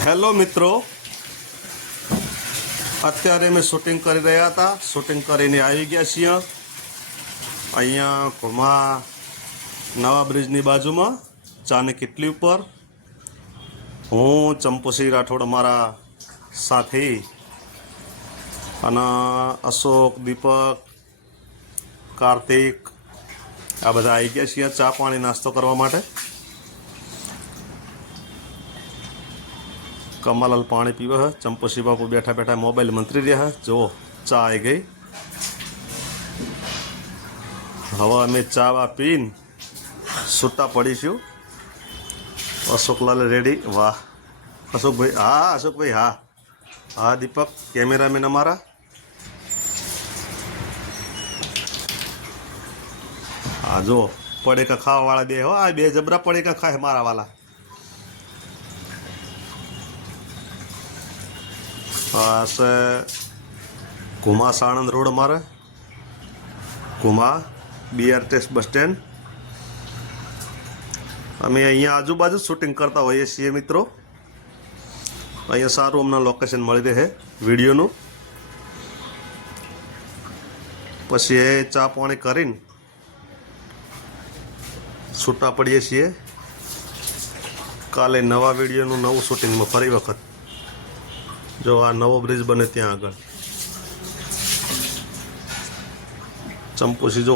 Hello મિત્રો, અત્યારે મેં શૂટિંગ કરી રહ્યા હતા. શૂટિંગ કરીને આવી ગયા છીએ અહીંયા કુમા નવા બ્રિજની બાજુમાં ચાની કિટલી ઉપર. હું ચંપુસિંહ રાઠોડ, અમારા સાથી, અને અશોક, દીપક, કાર્તિક આ બધા આવી ગયા છીએ ચા પાણી નાસ્તો કરવા માટે. કમલાલ પાણી પીવે છે, ચંપુસિંહ બાપુ બેઠા બેઠા મોબાઈલ મંત્રી રહ્યા. જો ચા આવી ગઈ. હવે અમે ચા પીને છૂટા પડીશું. અશોકલાલ રેડી? વાહ અશોકભાઈ. હા અશોકભાઈ, હા હા. દીપક કેમેરામેન અમારા. હા જો પડેકા ખાવાવાળા બે હો, આ બે જબરા પડેકા ખાય મારા વાલા. પાસે કુમા સાણંદ રોડ અમારે, કુમા BRTS બસ સ્ટેન્ડ. અમે અહીંયા આજુબાજુ શૂટિંગ કરતા હોઈએ છીએ મિત્રો. અહીંયા સારું અમને લોકેશન મળી રહે વિડીયોનું. પછી એ ચા પાણી કરીને છૂટા પડીએ છીએ. કાલે નવા વિડીયોનું નવું શૂટિંગમાં ફરી વખત. જો આ નવો બ્રિજ બને ત્યાં આગળ ચંપુસિંહ જો